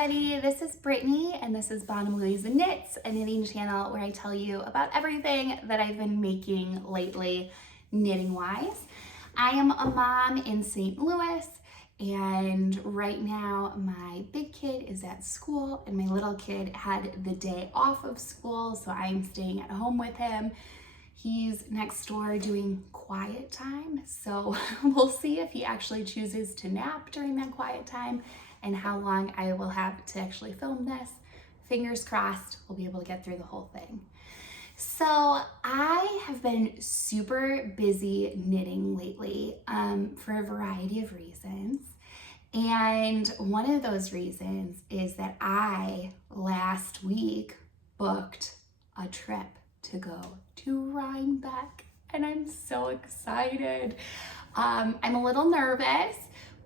everybody, this is Brittany and this is Bonham Louisa Knits, a knitting channel where I tell you about everything that I've been making lately knitting wise. I am a mom in St. Louis and right now my big kid is at school and my little kid had the day off of school, so I'm staying at home with him. He's next door doing quiet time, so we'll see if he actually chooses to nap during that quiet time and how long I will have to actually film this. Fingers crossed, we'll be able to get through the whole thing. So I have been super busy knitting lately for a variety of reasons. And one of those reasons is that I last week booked a trip to go to Rhinebeck and I'm so excited. I'm a little nervous,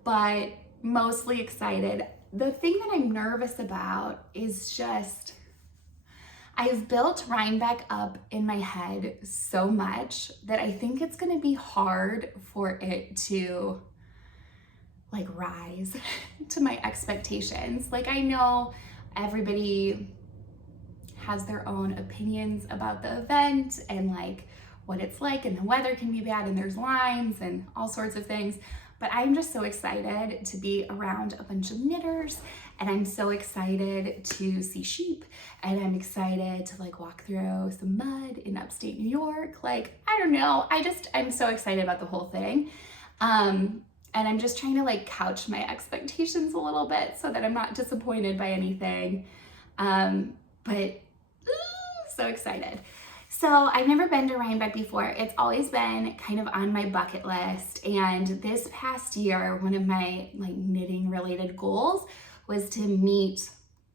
but mostly excited. The thing that I'm nervous about is just, I've built Rhinebeck up in my head so much that I think it's gonna be hard for it to like rise to my expectations. Like I know everybody has their own opinions about the event and like what it's like, and the weather can be bad and there's lines and all sorts of things. But I'm just so excited to be around a bunch of knitters, and I'm so excited to see sheep, and I'm excited to like walk through some mud in upstate New York. Like, I don't know, I'm so excited about the whole thing. And I'm just trying to like couch my expectations a little bit so that I'm not disappointed by anything. But so excited. So I've never been to Rhinebeck before. It's always been kind of on my bucket list. And this past year, one of my like knitting related goals was to meet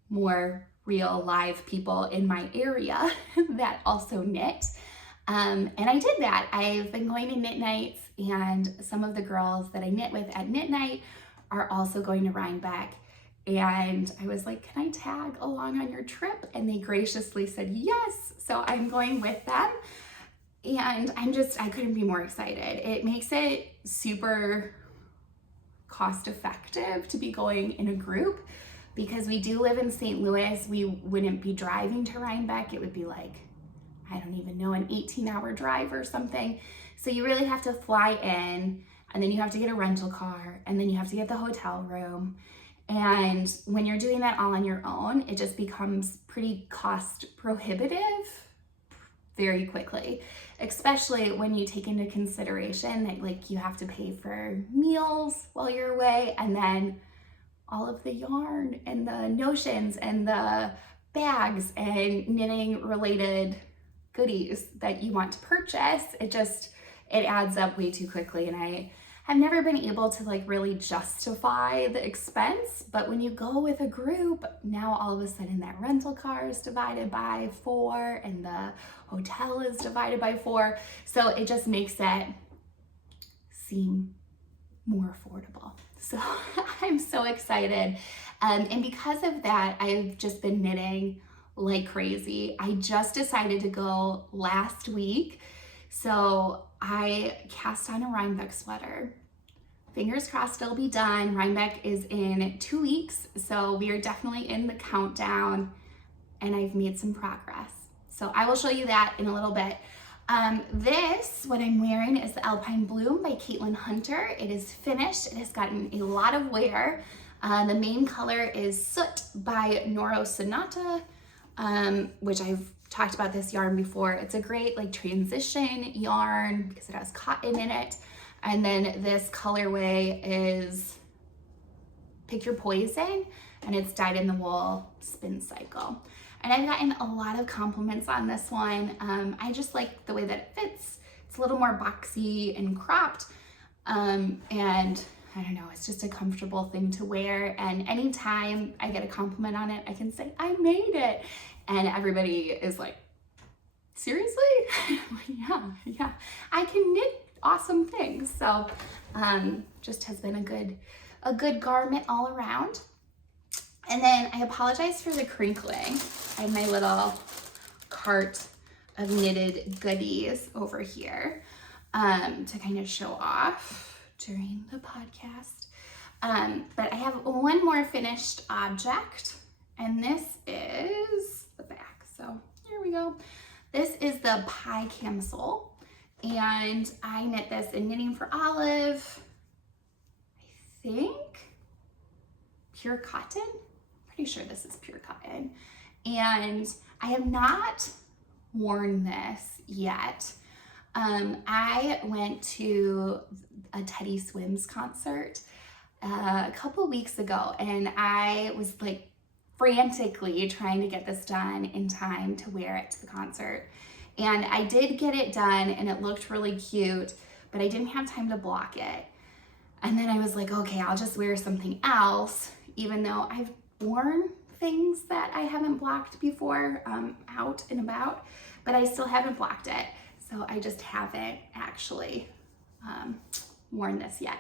more real live people in my area that also knit. And I did that. I've been going to knit nights, and some of the girls that I knit with at knit night are also going to Rhinebeck. And I was like, can I tag along on your trip? And they graciously said yes. So I'm going with them. And I couldn't be more excited. It makes it super cost effective to be going in a group because we do live in St. Louis. We wouldn't be driving to Rhinebeck. It would be like, I don't even know, an 18-hour drive or something. So you really have to fly in, and then you have to get a rental car, and then you have to get the hotel room. And when you're doing that all on your own, it just becomes pretty cost prohibitive very quickly, especially when you take into consideration that like you have to pay for meals while you're away, and then all of the yarn and the notions and the bags and knitting related goodies that you want to purchase. It adds up way too quickly, and I've never been able to like really justify the expense, but when you go with a group, now all of a sudden that rental car is divided by 4 and the hotel is divided by 4. So it just makes it seem more affordable. So I'm so excited. And because of that, I've just been knitting like crazy. I just decided to go last week. So I cast on a Rhinebeck sweater. Fingers crossed it'll be done. Rhinebeck is in 2 weeks, so we are definitely in the countdown, and I've made some progress. So I will show you that in a little bit. What I'm wearing is the Alpine Bloom by Caitlin Hunter. It is finished. It has gotten a lot of wear. The main color is Soot by Noro Sonata, which I've talked about this yarn before. It's a great like transition yarn because it has cotton in it. And then this colorway is Pick Your Poison, and it's dyed in the wool spin cycle. And I've gotten a lot of compliments on this one. I just like the way that it fits. It's a little more boxy and cropped. And I don't know, it's just a comfortable thing to wear. And anytime I get a compliment on it, I can say, I made it. And everybody is like, seriously? Yeah, I can knit awesome things. So just has been a good garment all around. And then I apologize for the crinkling. I have my little cart of knitted goodies over here to kind of show off during the podcast. But I have one more finished object, and this is the back. So here we go. This is the pie camisole, and I knit this in Knitting for Olive, I think pure cotton. Pretty sure this is pure cotton. And I have not worn this yet. I went to a Teddy Swims concert a couple weeks ago, and I was like frantically trying to get this done in time to wear it to the concert. And I did get it done, and it looked really cute, but I didn't have time to block it. And then I was like, okay, I'll just wear something else, even though I've worn things that I haven't blocked before out and about, but I still haven't blocked it. So I just haven't actually worn this yet.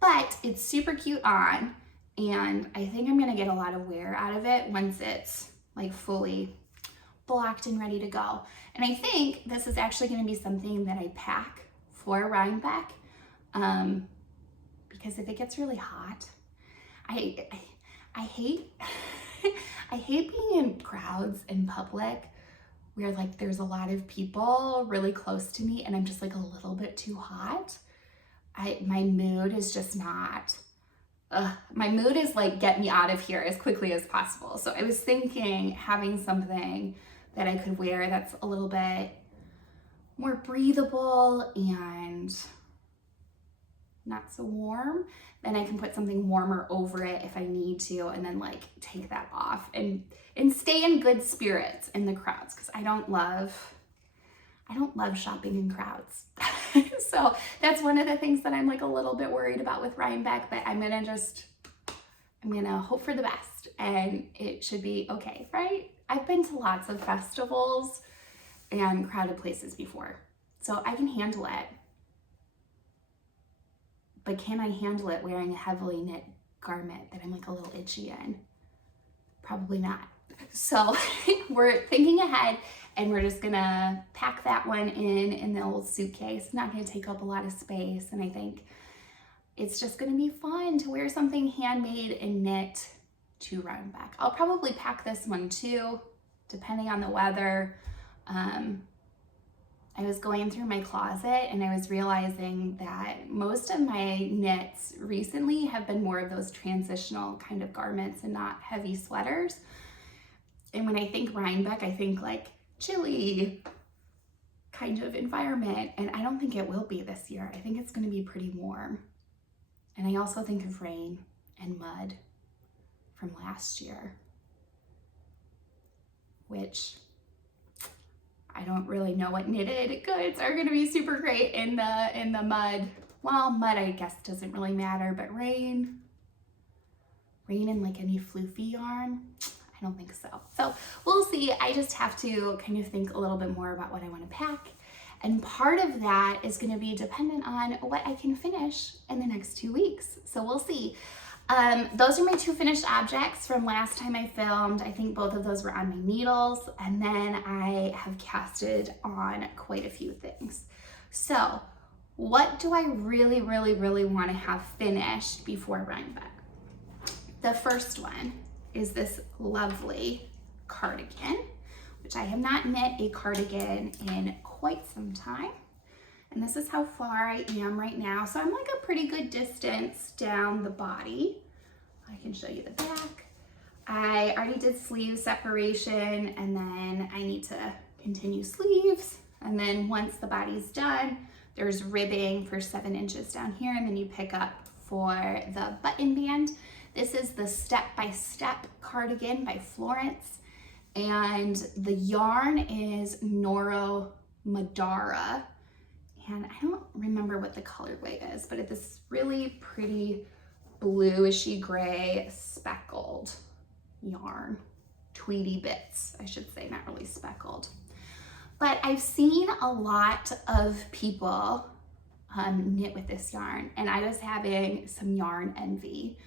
But it's super cute on, and I think I'm gonna get a lot of wear out of it once it's like fully blocked and ready to go. And I think this is actually gonna be something that I pack for Rhinebeck, because if it gets really hot, I hate I hate being in crowds in public where like there's a lot of people really close to me and I'm just like a little bit too hot. My mood is just not, my mood is like, get me out of here as quickly as possible. So I was thinking having something that I could wear that's a little bit more breathable and not so warm. Then I can put something warmer over it if I need to, and then like take that off and stay in good spirits in the crowds, because I don't love shopping in crowds. So that's one of the things that I'm like a little bit worried about with Rhinebeck, but I'm gonna hope for the best, and it should be okay, right? I've been to lots of festivals and crowded places before, so I can handle it. But can I handle it wearing a heavily knit garment that I'm like a little itchy in? Probably not. So we're thinking ahead, and we're just gonna pack that one in the old suitcase. It's not gonna take up a lot of space, and I think it's just gonna be fun to wear something handmade and knit to Rhinebeck. I'll probably pack this one too, depending on the weather. I was going through my closet and I was realizing that most of my knits recently have been more of those transitional kind of garments and not heavy sweaters. And when I think Rhinebeck, I think like chilly kind of environment, and I don't think it will be this year. I think it's going to be pretty warm. And I also think of rain and mud from last year, which I don't really know what knitted goods are gonna be super great in the mud. Well, mud I guess doesn't really matter, but rain and like any floofy yarn, I don't think so. So we'll see. I just have to kind of think a little bit more about what I want to pack. And part of that is gonna be dependent on what I can finish in the next 2 weeks. So we'll see. Those are my two finished objects from last time I filmed. I think both of those were on my needles, and then I have casted on quite a few things. So what do I really want to have finished before Rhinebeck? The first one is this lovely cardigan, which I have not knit a cardigan in quite some time. And this is how far I am right now. So I'm like a pretty good distance down the body. I can show you the back. I already did sleeve separation, and then I need to continue sleeves. And then once the body's done, there's ribbing for 7 inches down here, and then you pick up for the button band. This is the Step by Step cardigan by Florence. And the yarn is Noro Madara. And I don't remember what the colorway is, but it's this really pretty bluishy gray speckled yarn. Tweedy bits, I should say, not really speckled. But I've seen a lot of people knit with this yarn, and I was having some yarn envy.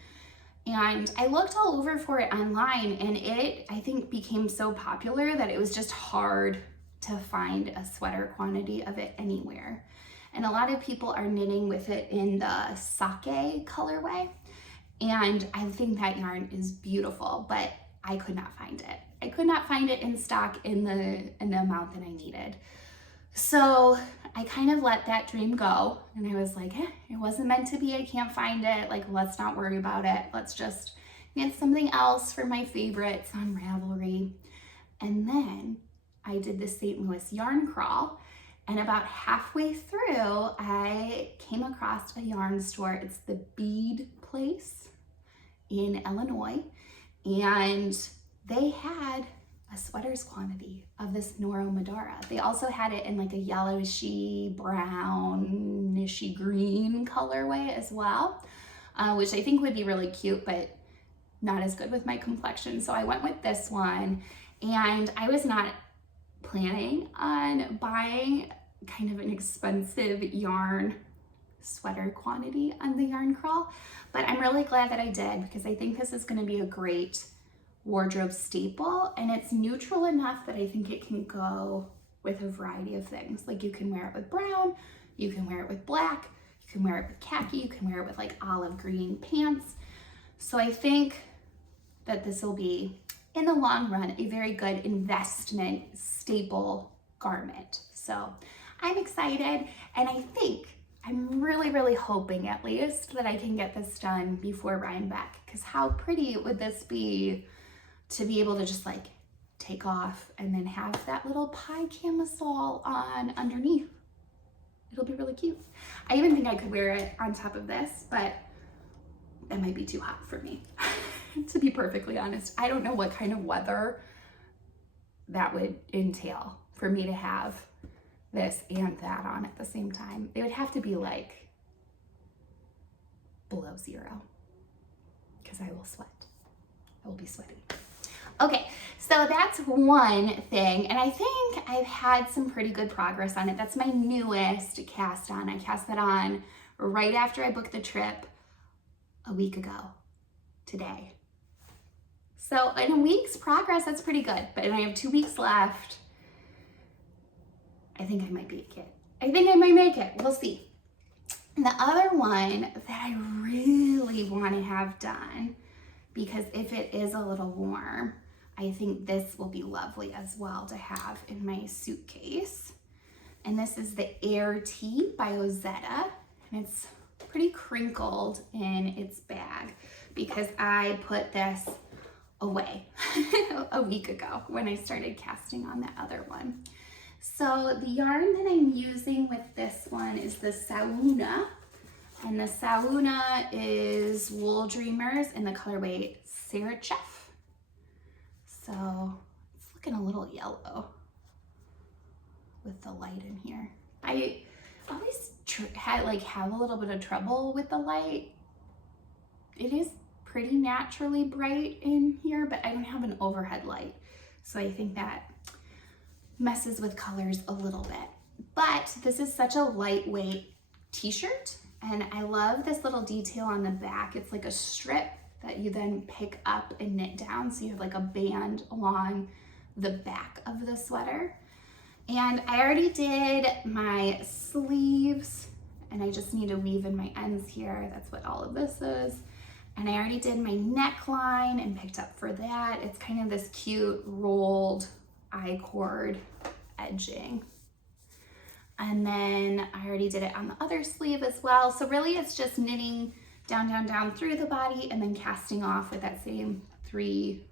And I looked all over for it online, and it, I think, became so popular that it was just hard to find a sweater quantity of it anywhere. And a lot of people are knitting with it in the sake colorway. And I think that yarn is beautiful, but I could not find it. I could not find it in stock in the amount that I needed. So I kind of let that dream go, and I was like, it wasn't meant to be. I can't find it. Like, let's not worry about it. Let's just get something else for my favorites on Ravelry. And then I did the St. Louis yarn crawl, and about halfway through, I came across a yarn store. It's the Bead Place in Illinois, and they had a sweaters quantity of this Noro Medora. They also had it in like a yellowishy, brownishy green colorway as well, which I think would be really cute, but not as good with my complexion. So I went with this one, and I was not planning on buying kind of an expensive yarn sweater quantity on the yarn crawl, but I'm really glad that I did, because I think this is going to be a great wardrobe staple, and it's neutral enough that I think it can go with a variety of things. Like, you can wear it with brown, you can wear it with black, you can wear it with khaki, you can wear it with like olive green pants. So I think that this will be, in the long run, a very good investment staple garment. So I'm excited, and I think I'm really hoping, at least, that I can get this done before Rhinebeck, because how pretty would this be to be able to just like take off and then have that little pie camisole on underneath. It'll be really cute. I even think I could wear it on top of this, but that might be too hot for me. To be perfectly honest, I don't know what kind of weather that would entail for me to have this and that on at the same time. It would have to be like below 0, because I will sweat. I will be sweaty. Okay, so that's one thing, and I think I've had some pretty good progress on it. That's my newest cast on. I cast that on right after I booked the trip a week ago today. So in a week's progress, that's pretty good, but I have 2 weeks left. I think I might beat it. I think I might make it. We'll see. And the other one that I really want to have done, because if it is a little warm, I think this will be lovely as well to have in my suitcase. And this is the Air Tee by Ozetta, and it's pretty crinkled in its bag because I put this away a week ago when I started casting on that other one. So the yarn that I'm using with this one is the Sauna, and the Sauna is Wool Dreamers in the colorway Serachef. So it's looking a little yellow with the light in here. I always have a little bit of trouble with the light. It is pretty naturally bright in here, but I don't have an overhead light, so I think that messes with colors a little bit. But this is such a lightweight t-shirt, and I love this little detail on the back. It's like a strip that you then pick up and knit down, so you have like a band along the back of the sweater. And I already did my sleeves, and I just need to weave in my ends here. That's what all of this is. And I already did my neckline and picked up for that. It's kind of this cute rolled I-cord edging. And then I already did it on the other sleeve as well. So really it's just knitting down through the body and then casting off with that same three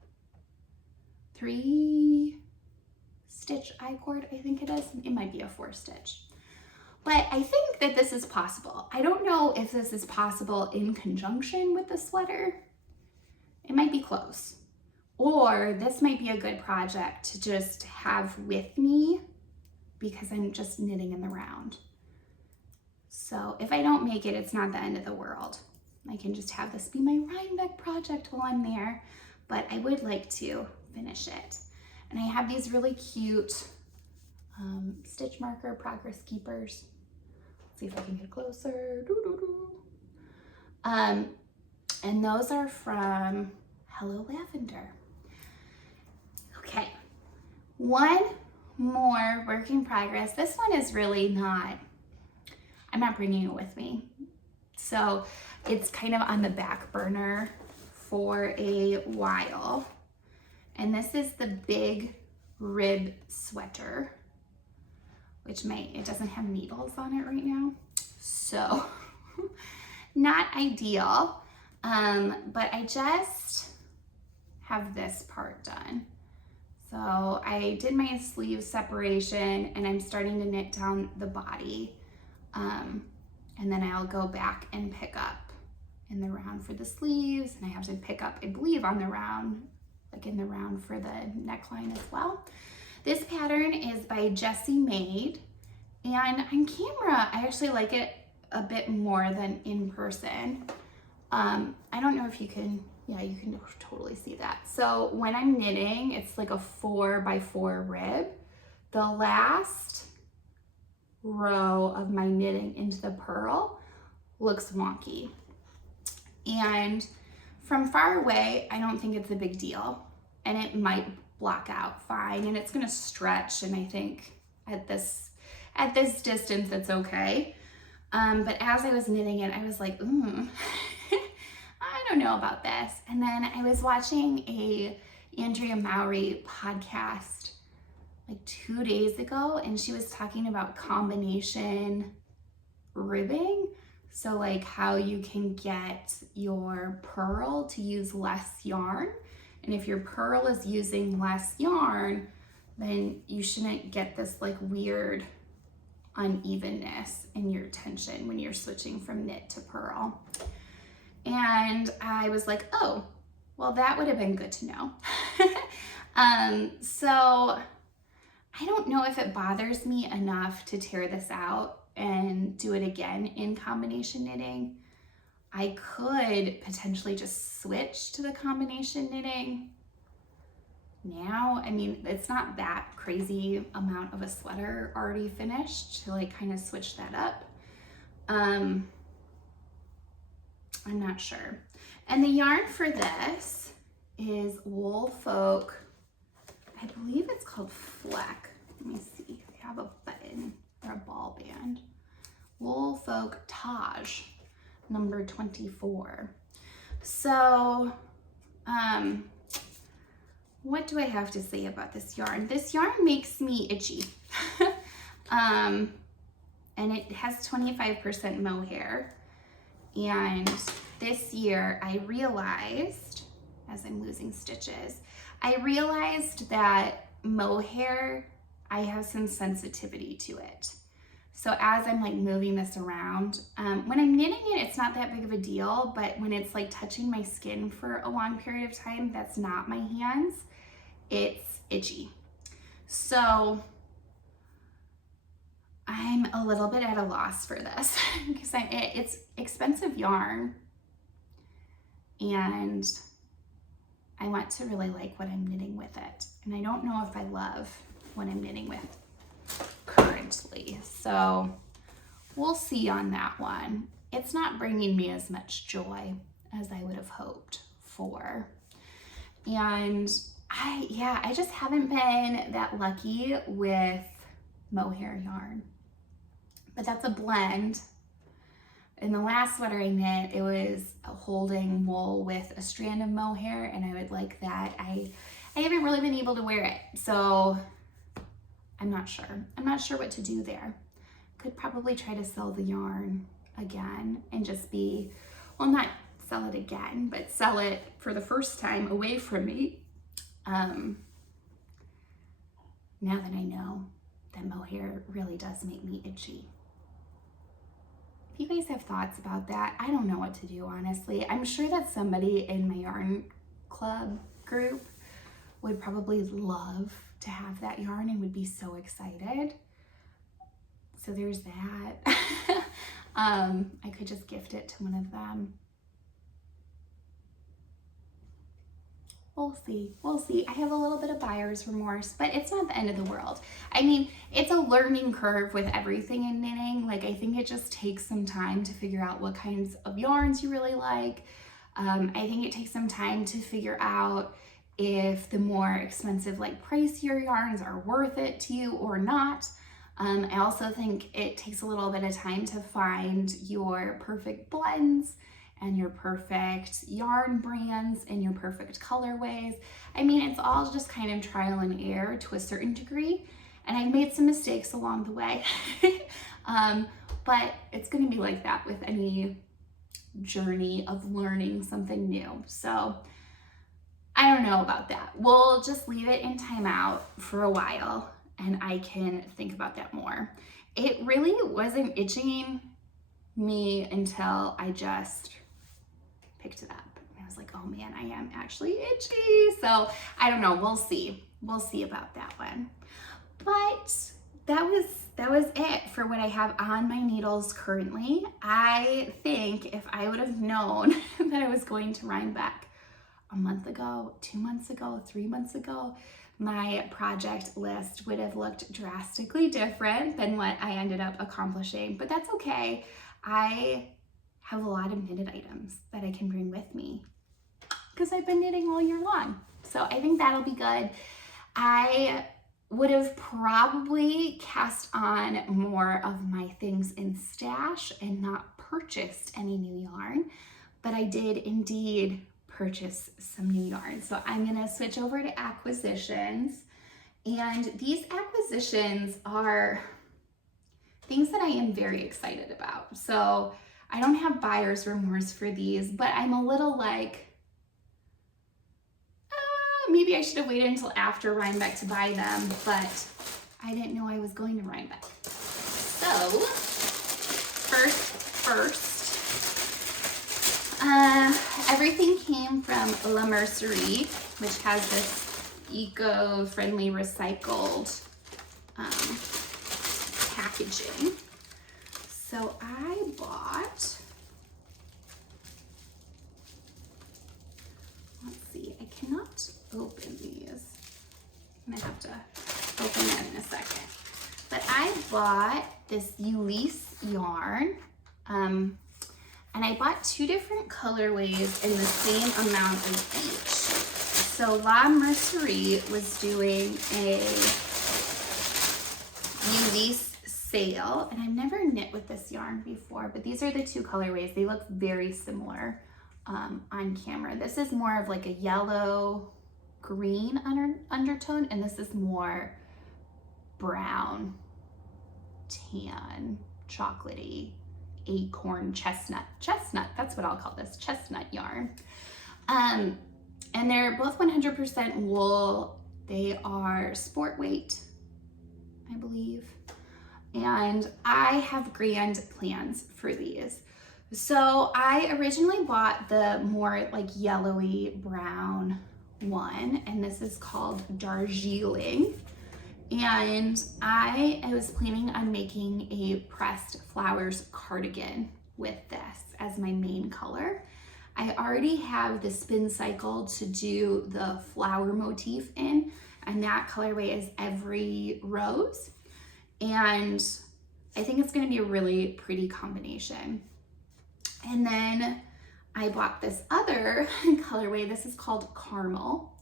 stitch I-cord, I think it is. It might be a 4-stitch. But I think that this is possible. I don't know if this is possible in conjunction with the sweater. It might be close. Or this might be a good project to just have with me because I'm just knitting in the round. So if I don't make it, it's not the end of the world. I can just have this be my Rhinebeck project while I'm there, but I would like to finish it. And I have these really cute stitch marker progress keepers. Let's see if I can get closer. And those are from Hello Lavender. Okay, one more work in progress. This one is really not, I'm not bringing it with me So it's kind of on the back burner for a while. And this is the big rib sweater, which it doesn't have needles on it right now. So not ideal, but I just have this part done. So I did my sleeve separation and I'm starting to knit down the body. And then I'll go back and pick up in the round for the sleeves, and I have to pick up, I believe, on the round, like in the round for the neckline as well. This pattern is by Jessie Made, and on camera, I actually like it a bit more than in person. I don't know if you can, yeah, you can totally see that. So when I'm knitting, it's like a 4x4 rib. The last row of my knitting into the purl looks wonky. And from far away, I don't think it's a big deal. And it might block out fine, and it's gonna stretch, and I think at this distance, it's okay. But as I was knitting it, I was like, I don't know about this. And then I was watching a Andrea Mowry podcast like 2 days ago, and she was talking about combination ribbing. So like how you can get your purl to use less yarn. And if your purl is using less yarn, then you shouldn't get this like weird unevenness in your tension when you're switching from knit to purl. And I was like, oh, well, that would have been good to know. So I don't know if it bothers me enough to tear this out and do it again in combination knitting. I could potentially just switch to the combination knitting now. I mean, it's not that crazy amount of a sweater already finished to like kind of switch that up. I'm not sure. And the yarn for this is Wool Folk. I believe it's called Fleck. Let me see. I have a button or a ball band. Wool Folk Taj, number 24. So, what do I have to say about this yarn? This yarn makes me itchy. And it has 25% mohair. And this year I realized, as I'm losing stitches, I realized that mohair, I have some sensitivity to it. So as I'm like moving this around, when I'm knitting it, it's not that big of a deal, but when it's like touching my skin for a long period of time, that's not my hands, it's itchy. So I'm a little bit at a loss for this because it's expensive yarn, and I want to really like what I'm knitting with it. And I don't know if I love what I'm knitting with currently. So we'll see on that one. It's not bringing me as much joy as I would have hoped for. And I just haven't been that lucky with mohair yarn. But that's a blend. In the last sweater I knit, it was holding wool with a strand of mohair, and I would like that. I haven't really been able to wear it, so I'm not sure. I'm not sure what to do there. Could probably try to sell the yarn again and just be, well, not sell it again, but sell it for the first time away from me. Now that I know that mohair really does make me itchy. If you guys have thoughts about that, I don't know what to do, honestly. I'm sure that somebody in my yarn club group would probably love to have that yarn and would be so excited. So there's that. I could just gift it to one of them. We'll see. We'll see. I have a little bit of buyer's remorse, but it's not the end of the world. I mean, it's a learning curve with everything in knitting. Like, I think it just takes some time to figure out what kinds of yarns you really like. I think it takes some time to figure out if the more expensive, like pricier yarns are worth it to you or not. I also think it takes a little bit of time to find your perfect blends and your perfect yarn brands and your perfect colorways. I mean, it's all just kind of trial and error to a certain degree, and I've made some mistakes along the way. But it's gonna be like that with any journey of learning something new. So I don't know about that. We'll just leave it in timeout for a while and I can think about that more. It really wasn't itching me until I just picked it up. I was like, oh man, I am actually itchy. So I don't know, we'll see. We'll see about that one. But that was it for what I have on my needles currently. I think if I would have known that I was going to Rhinebeck a month ago, 2 months ago, 3 months ago, my project list would have looked drastically different than what I ended up accomplishing, but that's okay. I have a lot of knitted items that I can bring with me because I've been knitting all year long. So I think that'll be good. I would have probably cast on more of my things in stash and not purchased any new yarn, but I did indeed purchase some new yarn. So I'm gonna switch over to acquisitions, and these acquisitions are things that I am very excited about. So I don't have buyer's remorse for these, but I'm a little like, maybe I should have waited until after Rhinebeck to buy them, but I didn't know I was going to Rhinebeck. So first, everything came from La Mercerie, which has this eco-friendly recycled packaging. So I bought, let's see, I cannot open these. I'm gonna have to open that in a second. But I bought this Ilha yarn, and I bought 2 different colorways in the same amount of each. So La Mercerie was doing a Ilha sale, and I've never knit with this yarn before, but these are the 2 colorways. They look very similar on camera. This is more of like a yellow green undertone, and this is more brown, tan, chocolatey, acorn, chestnut, that's what I'll call this, chestnut yarn. And they're both 100% wool. They are sport weight, I believe. And I have grand plans for these. So I originally bought the more like yellowy brown one, and this is called Darjeeling. And I was planning on making a pressed flowers cardigan with this as my main color. I already have the spin cycle to do the flower motif in, and that colorway is Every Rose. And I think it's gonna be a really pretty combination. And then I bought this other colorway. This is called Caramel,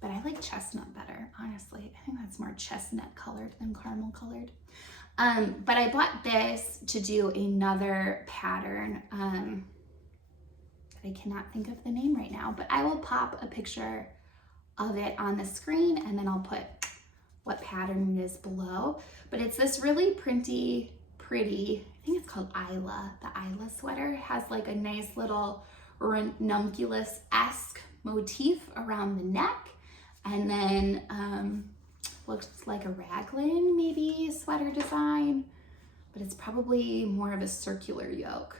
but I like chestnut better, honestly. I think that's more chestnut colored than caramel colored. But I bought this to do another pattern that I cannot think of the name right now, but I will pop a picture of it on the screen, and then I'll put what pattern it is below. But it's this really pretty, I think it's called Ilha. The Ilha sweater has like a nice little ranunculus-esque motif around the neck, and then looks like a raglan maybe sweater design, but it's probably more of a circular yoke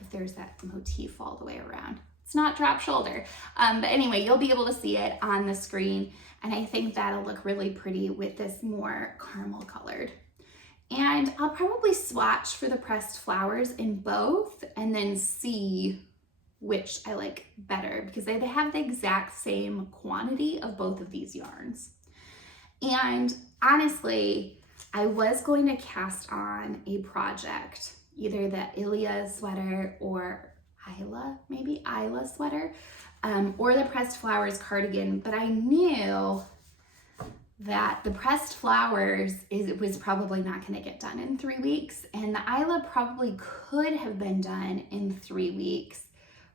if there's that motif all the way around. It's not drop shoulder, but anyway, you'll be able to see it on the screen, and I think that'll look really pretty with this more caramel colored. And I'll probably swatch for the pressed flowers in both and then see which I like better, because they have the exact same quantity of both of these yarns. And honestly, I was going to cast on a project, either the Ilha sweater or Isla sweater, or the pressed flowers cardigan, but I knew that the pressed flowers was probably not going to get done in 3 weeks, and the Isla probably could have been done in 3 weeks,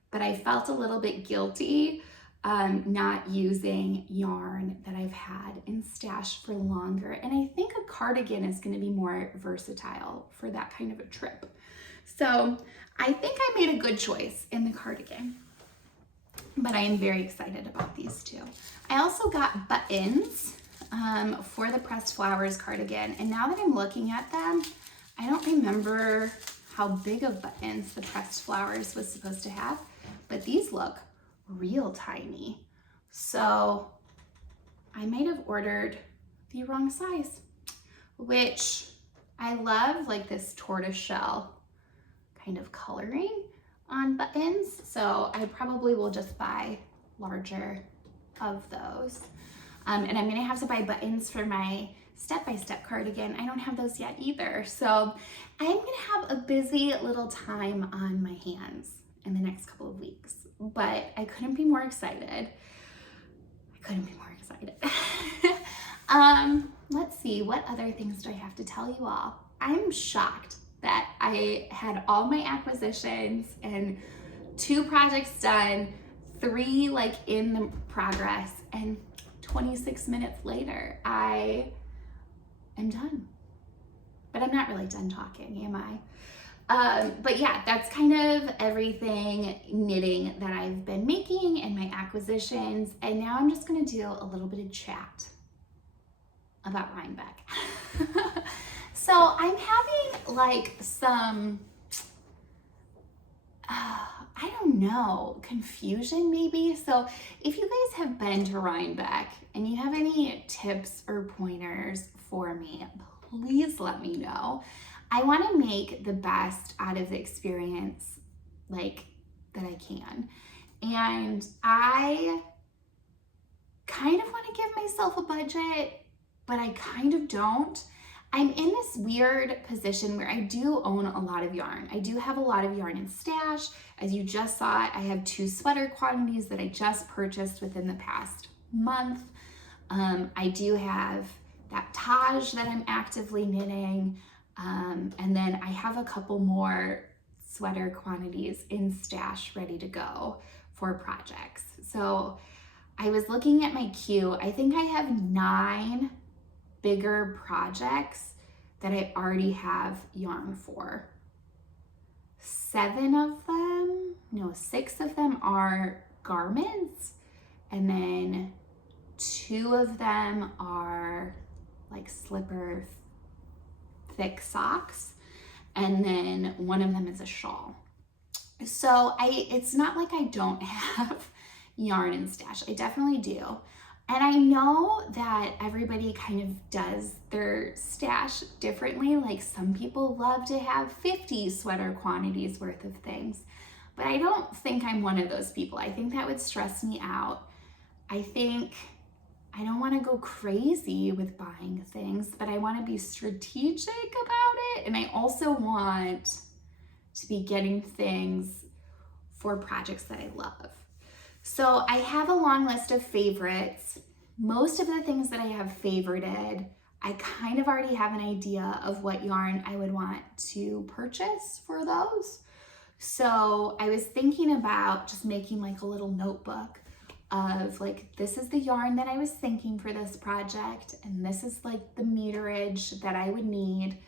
but I felt a little bit guilty not using yarn that I've had in stash for longer. And I think a cardigan is going to be more versatile for that kind of a trip. So I think I made a good choice in the cardigan, but I am very excited about these two. I also got buttons for the pressed flowers cardigan, and now that I'm looking at them, I don't remember how big of buttons the pressed flowers was supposed to have, but these look real tiny. So I might have ordered the wrong size, which I love, like this tortoiseshell kind of coloring on buttons. So I probably will just buy larger of those. And I'm gonna have to buy buttons for my step-by-step cardigan. I don't have those yet either. So I'm gonna have a busy little time on my hands in the next couple of weeks, but I couldn't be more excited. Let's see, what other things do I have to tell you all? I'm shocked that I had all my acquisitions and 2 projects done, 3 like in the progress, and 26 minutes later, I am done. But I'm not really done talking, am I? But yeah, that's kind of everything knitting that I've been making and my acquisitions. And now I'm just gonna do a little bit of chat about Rhinebeck. So I'm having like some, I don't know, confusion maybe. So if you guys have been to Rhinebeck and you have any tips or pointers for me, please let me know. I want to make the best out of the experience like that I can. And I kind of want to give myself a budget, but I kind of don't. I'm in this weird position where I do own a lot of yarn. I do have a lot of yarn in stash. As you just saw, I have 2 sweater quantities that I just purchased within the past month. I do have that Taj that I'm actively knitting. And then I have a couple more sweater quantities in stash ready to go for projects. So I was looking at my queue. I think I have 9 bigger projects that I already have yarn for. 6 of them are garments, and then 2 of them are like slipper thick socks, and then 1 of them is a shawl. So it's not like I don't have yarn in stash. I definitely do. And I know that everybody kind of does their stash differently. Like some people love to have 50 sweater quantities worth of things, but I don't think I'm one of those people. I think that would stress me out. I think I don't want to go crazy with buying things, but I want to be strategic about it. And I also want to be getting things for projects that I love. So I have a long list of favorites. Most of the things that I have favorited, I kind of already have an idea of what yarn I would want to purchase for those. So I was thinking about just making like a little notebook of like, this is the yarn that I was thinking for this project, and this is like the meterage that I would need.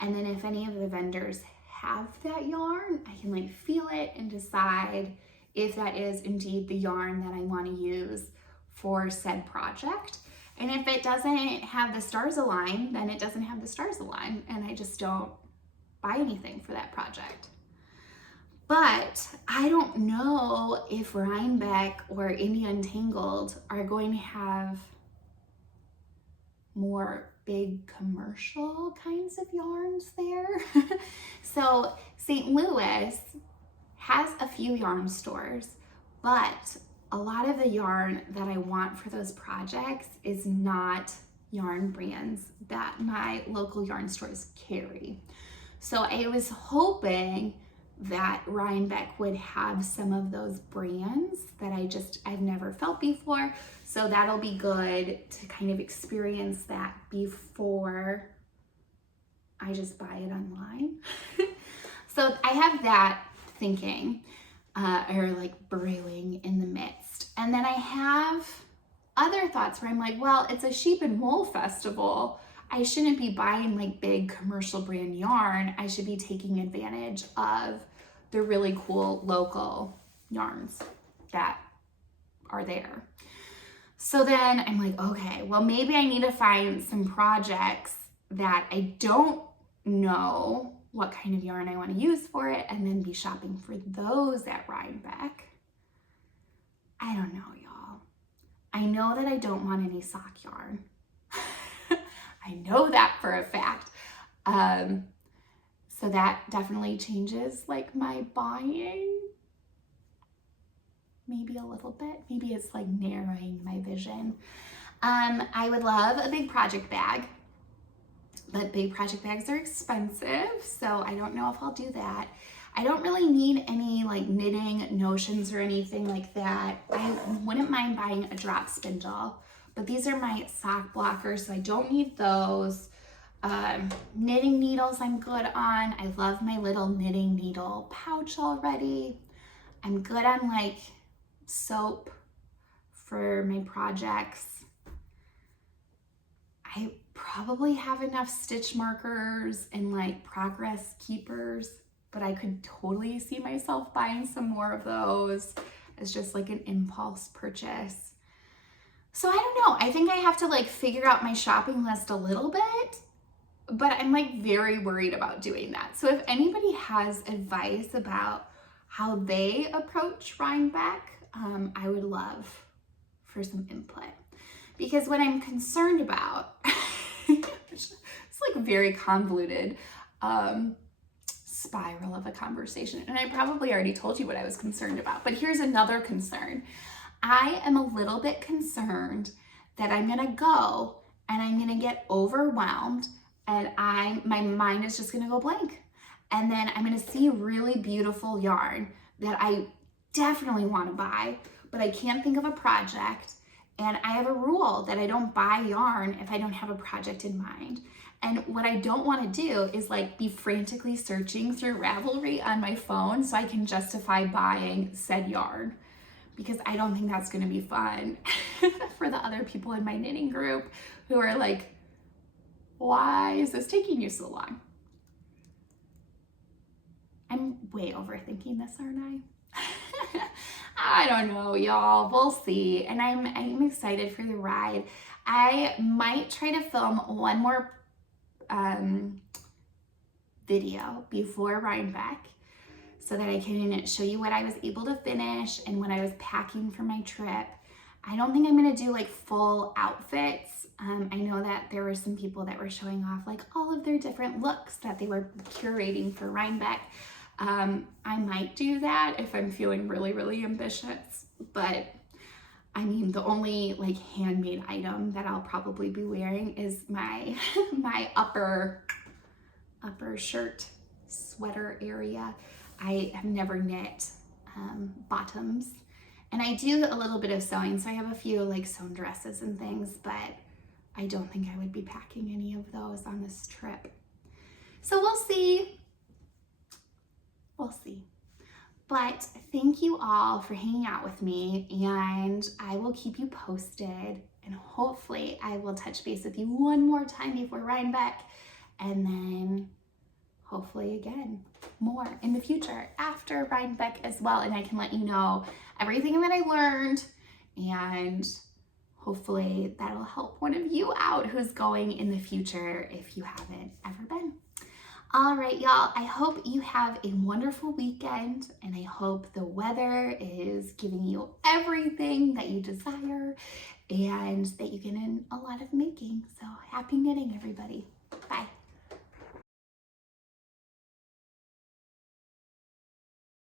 And then if any of the vendors have that yarn, I can like feel it and decide if that is indeed the yarn that I want to use for said project. And if it doesn't have the stars align, then it doesn't have the stars align, and I just don't buy anything for that project. But I don't know if Rhinebeck or India Untangled are going to have more big commercial kinds of yarns there. So St. Louis has a few yarn stores, but a lot of the yarn that I want for those projects is not yarn brands that my local yarn stores carry. So I was hoping that Rhinebeck would have some of those brands that I've never felt before. So that'll be good to kind of experience that before I just buy it online. So I have that thinking, or like brewing in the midst. And then I have other thoughts where I'm like, well, it's a sheep and wool festival. I shouldn't be buying like big commercial brand yarn. I should be taking advantage of the really cool local yarns that are there. So then I'm like, okay, well, maybe I need to find some projects that I don't know what kind of yarn I want to use for it, and then be shopping for those at Rhinebeck. I don't know, y'all. I know that I don't want any sock yarn. I know that for a fact. So that definitely changes like my buying. Maybe a little bit. Maybe it's like narrowing my vision. I would love a big project bag, but big project bags are expensive, so I don't know if I'll do that. I don't really need any like knitting notions or anything like that. I wouldn't mind buying a drop spindle, but these are my sock blockers, so I don't need those. Knitting needles I'm good on. I love my little knitting needle pouch already. I'm good on like soap for my projects. I probably have enough stitch markers and like progress keepers, but I could totally see myself buying some more of those as just like an impulse purchase. So I don't know. I think I have to like figure out my shopping list a little bit, but I'm like very worried about doing that. So if anybody has advice about how they approach Rhinebeck, I would love for some input. Because what I'm concerned about, it's like a very convoluted spiral of a conversation. And I probably already told you what I was concerned about, but here's another concern. I am a little bit concerned that I'm gonna go and I'm gonna get overwhelmed and my mind is just gonna go blank. And then I'm gonna see really beautiful yarn that I definitely wanna buy, but I can't think of a project. And I have a rule that I don't buy yarn if I don't have a project in mind. And what I don't want to do is like be frantically searching through Ravelry on my phone so I can justify buying said yarn, because I don't think that's going to be fun for the other people in my knitting group who are like, why is this taking you so long? I'm way overthinking this, aren't I? I don't know, y'all. We'll see. And I'm excited for the ride. I might try to film one more video before Rhinebeck so that I can show you what I was able to finish and what I was packing for my trip. I don't think I'm gonna do like full outfits. I know that there were some people that were showing off like all of their different looks that they were curating for Rhinebeck. I might do that if I'm feeling really, really ambitious, but I mean, the only like handmade item that I'll probably be wearing is my my upper shirt sweater area. I have never knit bottoms, and I do a little bit of sewing, so I have a few like sewn dresses and things, but I don't think I would be packing any of those on this trip. So we'll see. We'll see. But thank you all for hanging out with me, and I will keep you posted, and hopefully I will touch base with you one more time before Rhinebeck, and then hopefully again more in the future after Rhinebeck as well, and I can let you know everything that I learned, and hopefully that'll help one of you out who's going in the future if you haven't ever been. All right, y'all, I hope you have a wonderful weekend, and I hope the weather is giving you everything that you desire and that you get in a lot of making. So happy knitting, everybody.